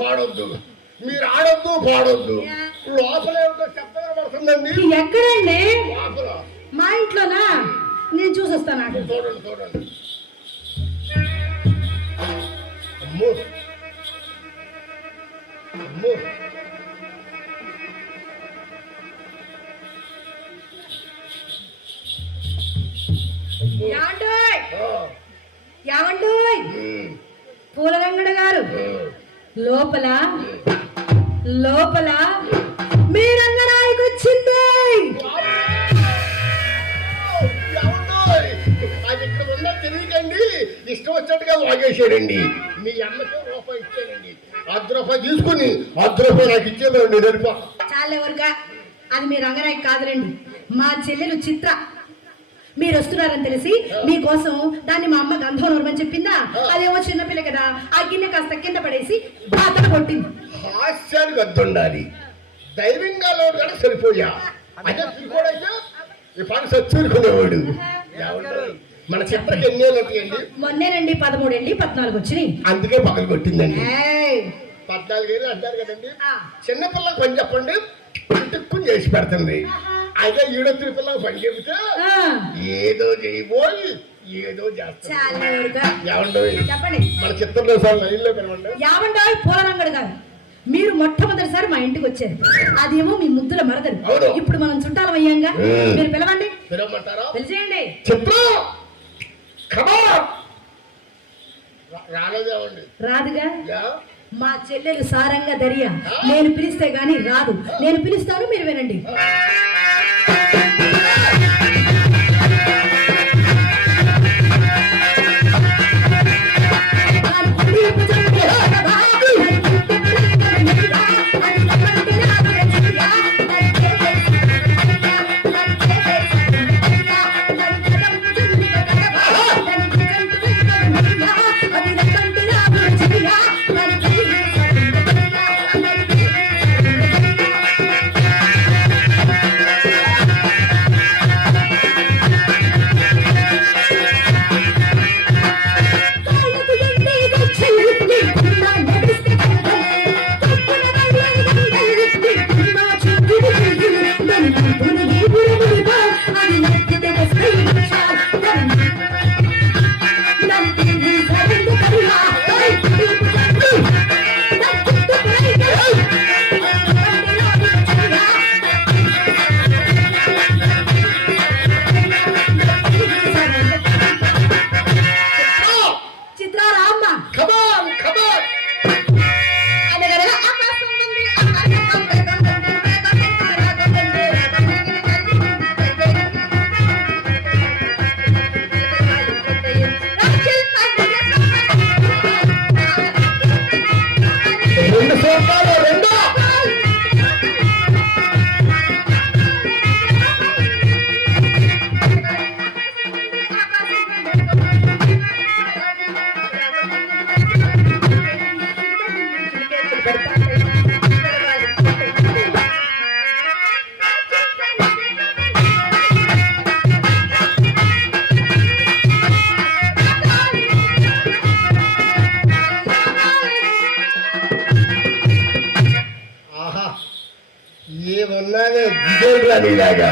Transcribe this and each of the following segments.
పాడొద్దు, మీరు ఆడొద్దు పాడొద్దు. లోపల ఏమిటో శబ్దం పడుతుందండి. ఎక్కడండి? లోపల మా ఇంట్లోనా? నేను చూసొస్తాను. చూడండి చూడండి. అమ్మో అమ్మో, ఏమండోయ్ పూలరంగడు గారు, లోపల లోపల మీ రంగనాయకు వచ్చింది. అది ఇక్కడ ఉందా తెలియకండి, ఇష్టం వచ్చినట్టుగా వాగేసాడండి. మీ అమ్మకి రూపాయి ఇచ్చానండి, 10 రూపాయలు తీసుకుని 10 రూపాయలు నాకు ఇచ్చేదండి. నడిపా చాలేవరుగా, అది మీ రంగనాయకు కాదులేండి, మా చెల్లెలు చిత్ర. మీరు వస్తున్నారని తెలిసి మీకోసం దాన్ని మా అమ్మ గంధం నూరమని చెప్పిందా. అదేమో చిన్నపిల్ల కదా, ఆ గిన్నె కాస్త కింద పడేసి బాధ కొట్టింది. హాస్యానికి వద్దుండాలి, ధైర్యంగా లోడు కానీ సరిపోయా. అదే తిరుగుడైతే ఈ పాట సచ్చూరుకునేవాడు. మన చిత్రకి ఎన్ని ఏళ్ళు ఉంటాయండి? మొన్నేనండి 13 వెళ్ళి 14 వచ్చినాయి. అందుకే పక్కన కొట్టిందండి. 14 ఏళ్ళు అంటారు కదండి. చిన్నపిల్లకి పని చెప్పండి, టిక్కుని చేసి పెడుతుంది. అయితే ఈడో తిరుపతిలో పని చెబితే ఏదో చేయబోయి ఏదో చేస్తాను. చెప్పండి, మన చిత్రంలో సార్ లైన్లో కనవండి. యావండి పూలరంగడు గారు, మీరు మొట్టమొదటిసారి మా ఇంటికి వచ్చారు. అదేమో మీ ముద్దుల మరదలు. ఇప్పుడు మనం చుట్టాలం అయ్యాంగా, మీరు పిలవండి. పిలవమంటారా? పిలిచేయండి. రాదుగా, మా చెల్లెలు సారంగా దరియా. నేను పిలిస్తే గాని రాదు. నేను పిలుస్తాను, మీరు వినండి. ఏమన్నానే జిగేల్ రానిలాగా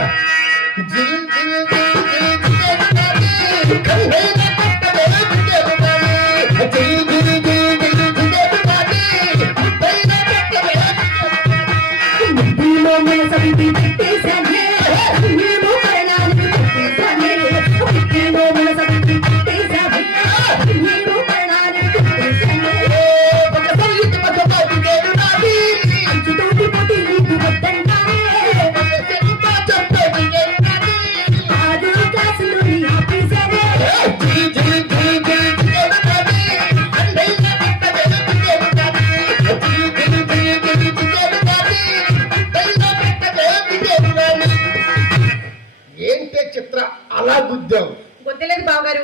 గుద్దలేదు బావగారు.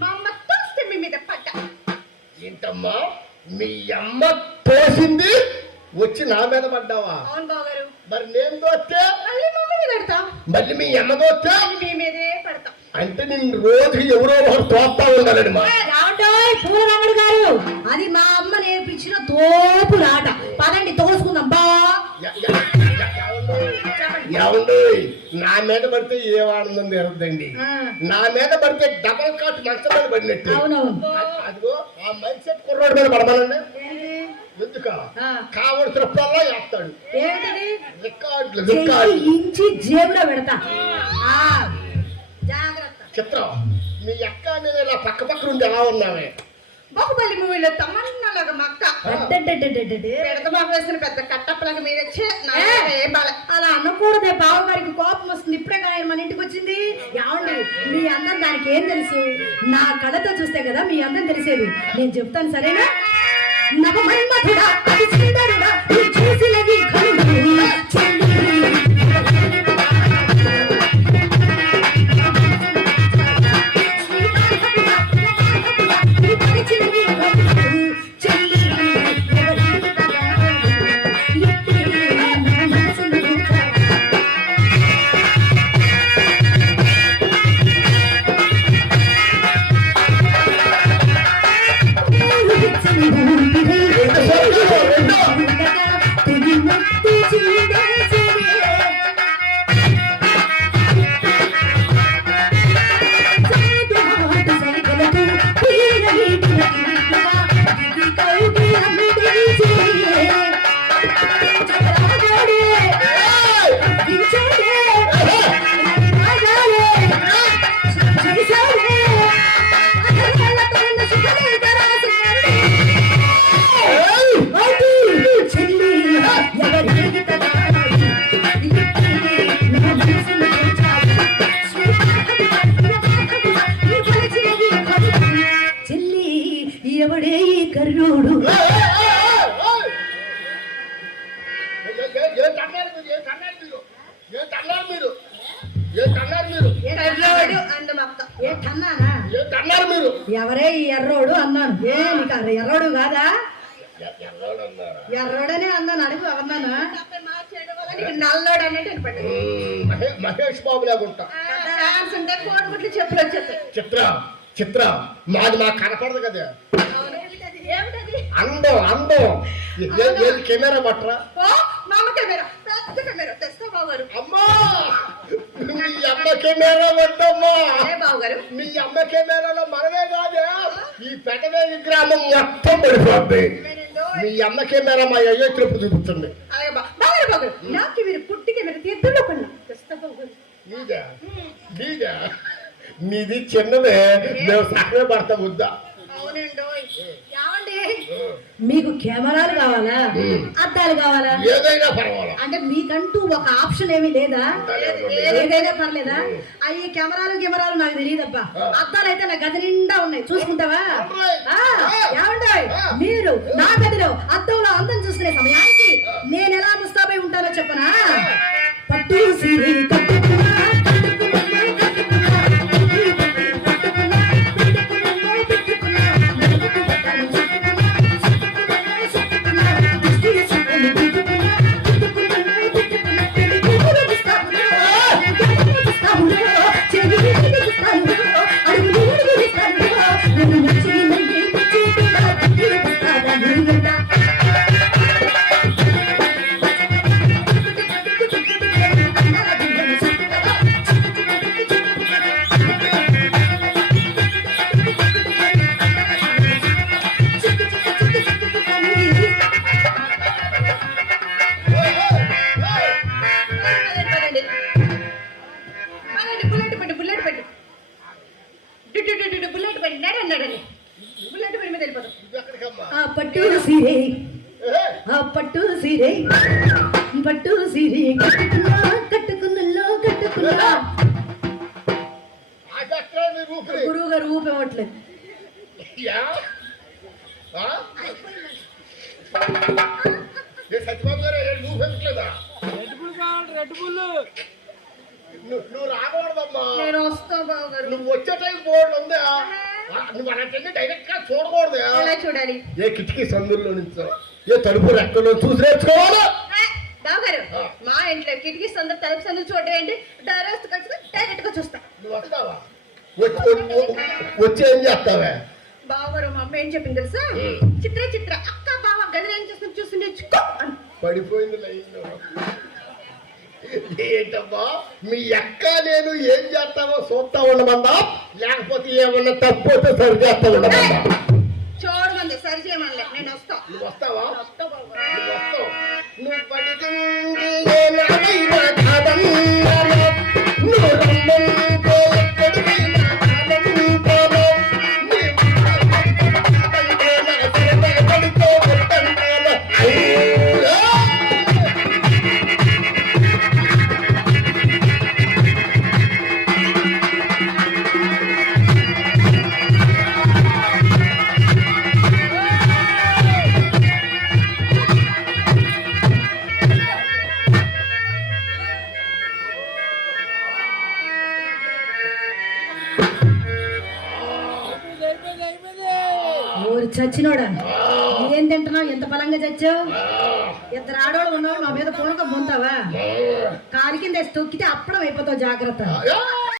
మా అమ్మ తోస్తే మీ మీద పడ్డ. ఏంటమ్మా మీ అమ్మ తోసింది వచ్చి నా మీద పడ్డావా? అవును బావగారు. మరి నేను తోస్తే మళ్ళీ మమ్మీ మీద పడతా, మళ్ళీ మీ అమ్మ తోస్తే మీ మీదే పడతా. అంటే నేను రోజు ఎవరో ఒకరు తోస్తా ఉండాలండి. మా ఏమంటాయ్ పూల రంగుడు గారు, అది మా అమ్మ నేర్పించిన తోపులాట. పదండి తోసుకుందాం బా. ఏమండి నా మీద పడితే ఏ ఆనందం తీరద్దండి, నా మీద పడితే డబల్ కాట్ మంచం మీద పడినట్టు. అవునవును. అదిగో ఆ మైండ్ సెట్ కుర్రోడ్ మీద పడమనండి. ఎందుక కావలసినప్పుడల్లా వేస్తాడు. ఏమిటది? రికార్డులు చెయ్యి రికార్డులు ఇంచి జేబులో పెడతా. జాగ్రత్త. చిత్రం మీ అక్క నేను ఇలా పక్క పక్కన ఉండి ఎలా ఉన్నావే? బాహుబలి మూవీలో తమన్నాలాగా మా అక్క అడ్డడ్డడ్డడ్డడ్డడ్. పెడత బాబు వేసిన పెద్ద కట్టప్పలాగా మీరొచ్చే అలా అనకూడదే, బావగారికి కోపం వస్తుంది. ఇప్పుడే ఆయన మన ఇంటికి వచ్చింది. ఏమండి మీ అందం దానికి ఏం తెలుసు? నా కళతో చూస్తే కదా మీ అందం తెలిసేది. నేను చెప్తాను సరేనా? నవమన్మధుడా అతి సుందరుడా నీ చూసినది కనులు ఎవడే ఈ కర్రోడు? ఎవరే ఈ ఎర్రోడు అన్నాను. ఏ నీకు ఎర్రోడు కాదా? ఎర్రోడనే అన్నాను. అడుగు అన్నాను. నల్లోడు అన్నట్టు మహేష్ బాబు లాగుంటా. ఉంటే కోడిగుడ్లు చెప్పులు వచ్చేస్తాయి. చిత్ర చిత్ర మాది మాకు కనపడదు కదా. ఏమిటది? అందం అందం ఏది కెమెరా పట్టరా? మా అమ్మ కెమెరా, పెద్ద కెమెరా తెస్తా బావగారు. అమ్మా మీ అమ్మ కెమెరా పట్టమ్మా. బావగారు మీ అమ్మ కెమెరాలో మనమే కాదే, ఈ పెద్దవేలి గ్రామం మొత్తం పడిపోద్ది. మీ అమ్మ కెమెరా మా అయ్యో తిరుపతి చూపుతుంది. బావగారు బావగారు నాకు మీరు పుట్టి కెమెరా తీర్థంలో పడినా తెస్తా బావగారు. నీదా నీదా నీది చిన్నదే, మేము సక్కగా పడతాం వద్దా? ఏమండి మీకు కెమెరాలు కావాలా, అద్దాలు కావాలా? ఏదైనా పర్వాలా. అంటే మీకంటూ ఒక ఆప్షన్ ఏమీ లేదా? ఏదైనా పర్లేదా? అవి కెమెరాలు నాకు తెలియదబ్బా. అద్దాలు అయితే నా గది నిండా ఉన్నాయి, చూసుకుంటావా? ఏమండి మీరు నా గదిలో అద్దంలో అందం చూసుకునే సమయానికి నేను ఎలా ముస్తాబై ఉంటానో చెప్పనా? పట్టు సీరే కట్టుకున్నా పట్టు సీరే కట్టుకున్నా గురువు గారు ఊపేవట్లేదు. సత్యబాబు గారు ఊపెట్టలేదా? నువ్వు రాకూడదమ్మా. నేను వస్తా బావగారు. నువ్వు వచ్చే టైం బోర్డు ఉందా? నువ్వు అన్నట్టు డైరెక్ట్ గా చూడకూడదు. ఎలా చూడాలి? ఏ కిటికీ సందుల్లో నుంచో, ఏ తలుపు రెక్కలో చూసి నేర్చుకోవాలి. బావగారు మా ఇంట్లో కిటికీ సందు తలుపు సందులు చూడడం ఏంటి? డైరెక్ట్ గా చూస్తా. నువ్వు వస్తావా? వచ్చి ఏం చేస్తావే? బావగారు మా అమ్మ ఏం చెప్పింది తెలుసా? చిత్ర చిత్ర అక్క బావ గదిలో ఏం చేస్తున్నా చూసి నేర్చుకో అని. పడిపోయింది లైన్లో. ఏంటమ్మా మీ అక్క నేను ఏం చేస్తావో చూస్తా ఉండమన్నా, లేకపోతే ఏమన్నా తప్పితే సరి చేస్తా ఉండమన్నా. చూడమంది సరి చేయమనిలే, నేను వస్తా. నువ్వు వస్తావా? వస్తా బావగారు. నువ్వు వస్తావు. నువ్వు పడికండి ఏనాడైనా కాదన్నాను. నువ్వు రమ్మంటే ఎక్కడికైనా కాదనుంటాను. నీ కాదంటే నా సిరమే పడుకోవద్దంటాను. అయ్యో! ఊరు చచ్చినోడా, ఏం తింటున్నావు? ఎంత బలంగా చచ్చావు? ఇద్దరు ఆడవాళ్ళు ఉన్నావు, నా మీద పూనక పొంతావా? కాలి కింద వేసి తొక్కితే అప్పడం అయిపోతావు, జాగ్రత్త. ఆ!